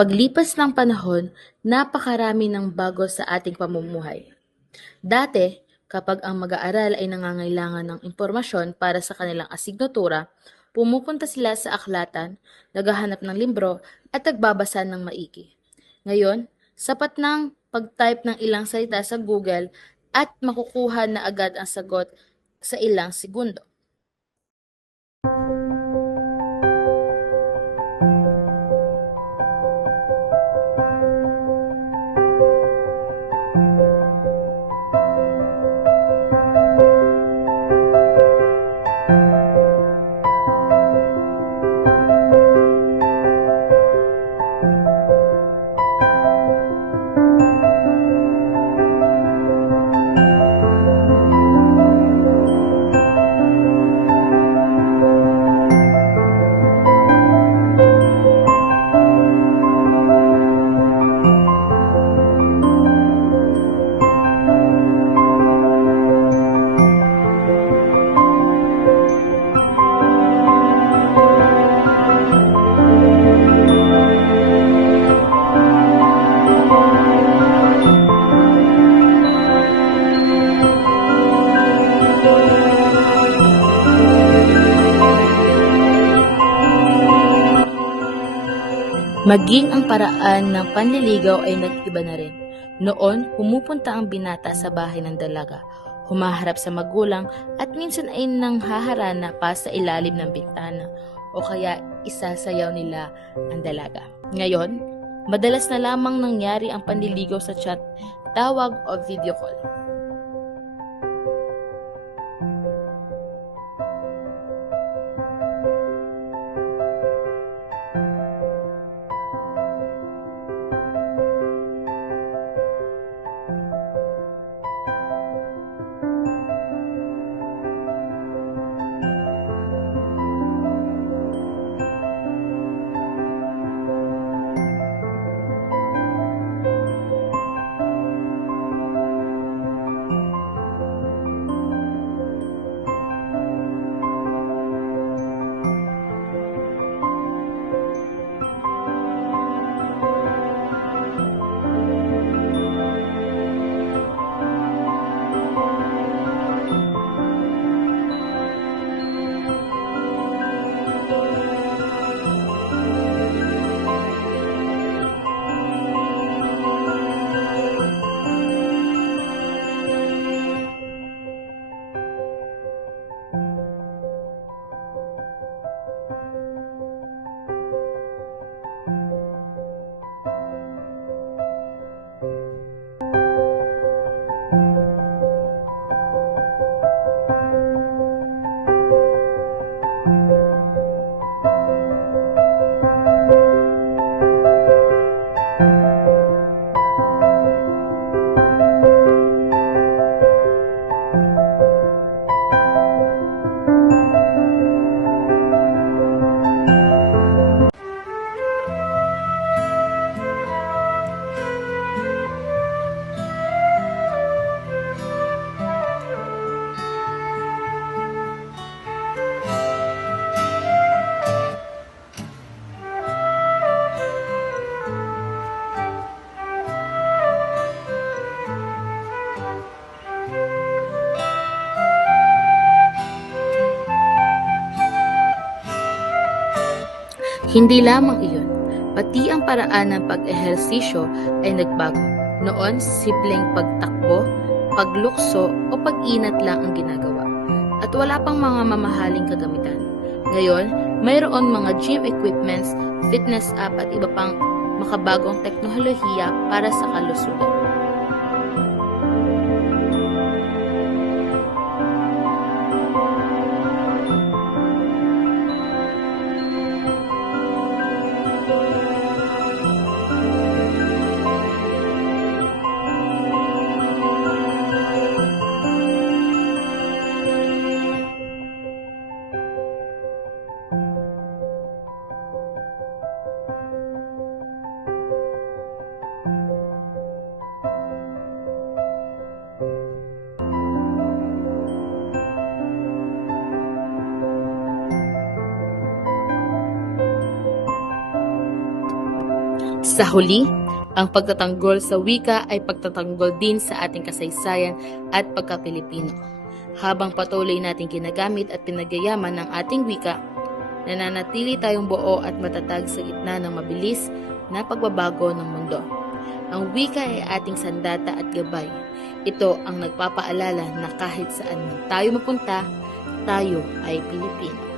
Paglipas ng panahon, napakarami ng bago sa ating pamumuhay. Dati, kapag ang mag-aaral ay nangangailangan ng impormasyon para sa kanilang asignatura, pumupunta sila sa aklatan, naghahanap ng libro at nagbabasa ng maigi. Ngayon, sapat ng pag-type ng ilang salita sa Google at makukuha na agad ang sagot sa ilang segundo. Maging ang paraan ng panliligaw ay nag-iba na rin. Noon, pumupunta ang binata sa bahay ng dalaga, humaharap sa magulang at minsan ay nanghaharana pa sa ilalim ng bintana o kaya isasayaw nila ang dalaga. Ngayon, madalas na lamang nangyari ang panliligaw sa chat, tawag o video call. Hindi lamang iyon, pati ang paraan ng pag-ehersisyo ay nagbago. Noon, simpleng pagtakbo, paglukso o pag-inat lang ang ginagawa. At wala pang mga mamahaling kagamitan. Ngayon, mayroon mga gym equipments, fitness app at iba pang makabagong teknolohiya para sa kalusugan. Sa huli, ang pagtatanggol sa wika ay pagtatanggol din sa ating kasaysayan at pagka-Pilipino. Habang patuloy nating ginagamit at pinagyayaman ng ating wika, nananatili tayong buo at matatag sa gitna ng mabilis na pagbabago ng mundo. Ang wika ay ating sandata at gabay. Ito ang nagpapaalala na kahit saan man tayo mapunta, tayo ay Pilipino.